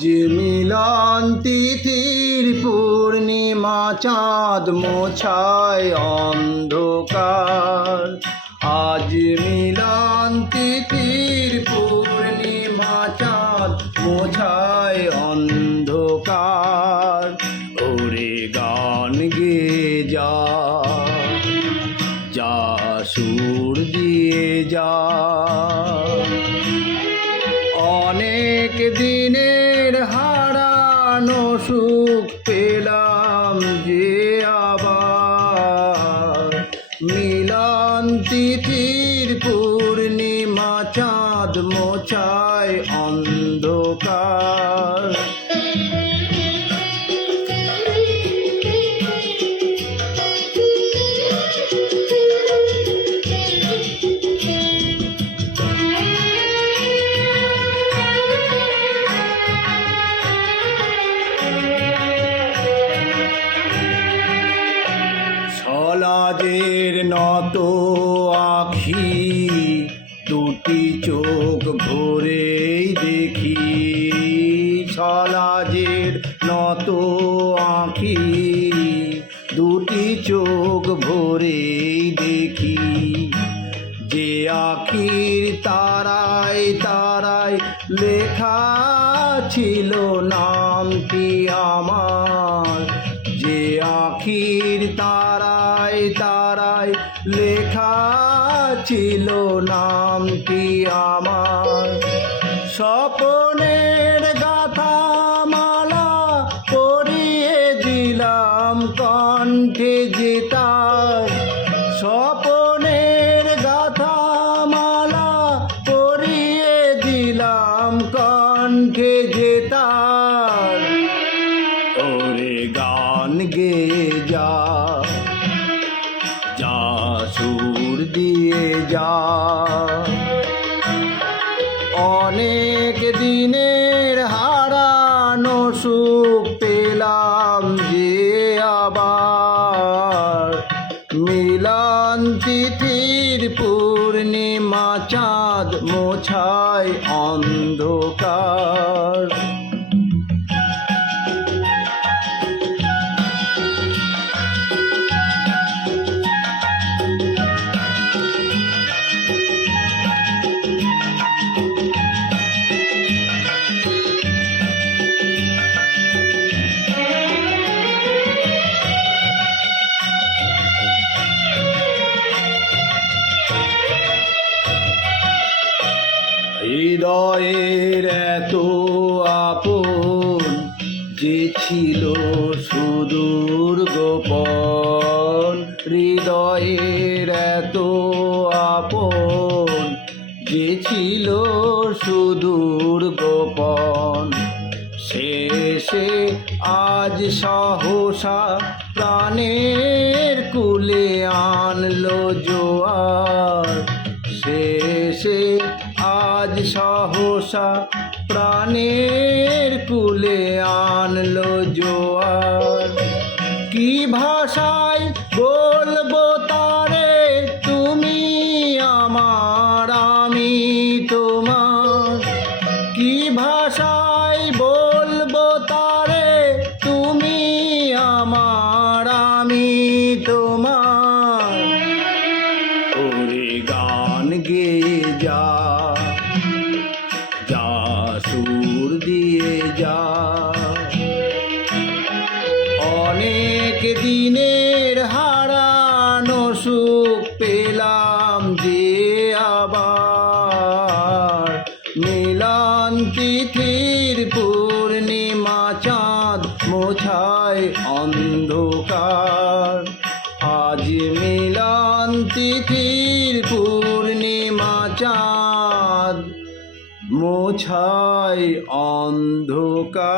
আজ মিলন তিথির পূর্ণিমা চাঁদ মোছায় অন্ধকার। আজ মিলন তিথির পূর্ণিমা চাঁদ মোছায় অন্ধকার। ওরে গান গে যা, যা সুর দিয়ে যা। অনেক দিনের হারানো সুখ পেলাম যে আবার। মিলন তিথির পূর্ণিমা চাঁদ মোছায় অন্ধকার। ছলাজের নত আখি দুটি চোখ ভরেই দেখি। ছলাজের নত আখি দুটি চোখ ভরেই দেখি। যে আখির তারায় তারায় লেখা ছিল নামটি আমার। যে আখির তারায় তারায় লেখা ছিল নামটি আমার। স্বপ্নের গাথা মালা পরিয়ে দিলাম কণ্ঠে যে তার। স্বপ্নের গাথা মালা পরিয়ে দিলাম কণ্ঠে যে তার। ওরে গান গে যা, যা সুর দিয়ে যা। অনেক দিনের হারানো সুখ পেলাম যে আবার। মিলন তিথির পূর্ণিমা চাঁদ মোছায় অন্ধকার। হৃদয়ের এত আপন যে ছিল সুদূর গোপন। হৃদয়ের এত আপন যে ছিল সুদূর গোপন। শেষে আজ সহসা প্রাণের কুলে আনলো জোয়ার। শেষে আজ সহসা প্রাণের কুলে আনলো জোয়ার। কি ভাষায় বলবো তারে তুমি আমার আমি তোমার। কি ভাষায় বলবো তারে তুমি আমার আমি তোমার। ওরে গান গে যা, যা সুর দিয়ে যা। অনেক দিনের হারানো সুখ পেলাম যে আবার। মিলন তিথির পূর্ণিমা চাঁদ মোছায় অন্ধকার। আজ মিলন তিথির পূর্ণিমা চাঁদ মোছায় অন্ধকার।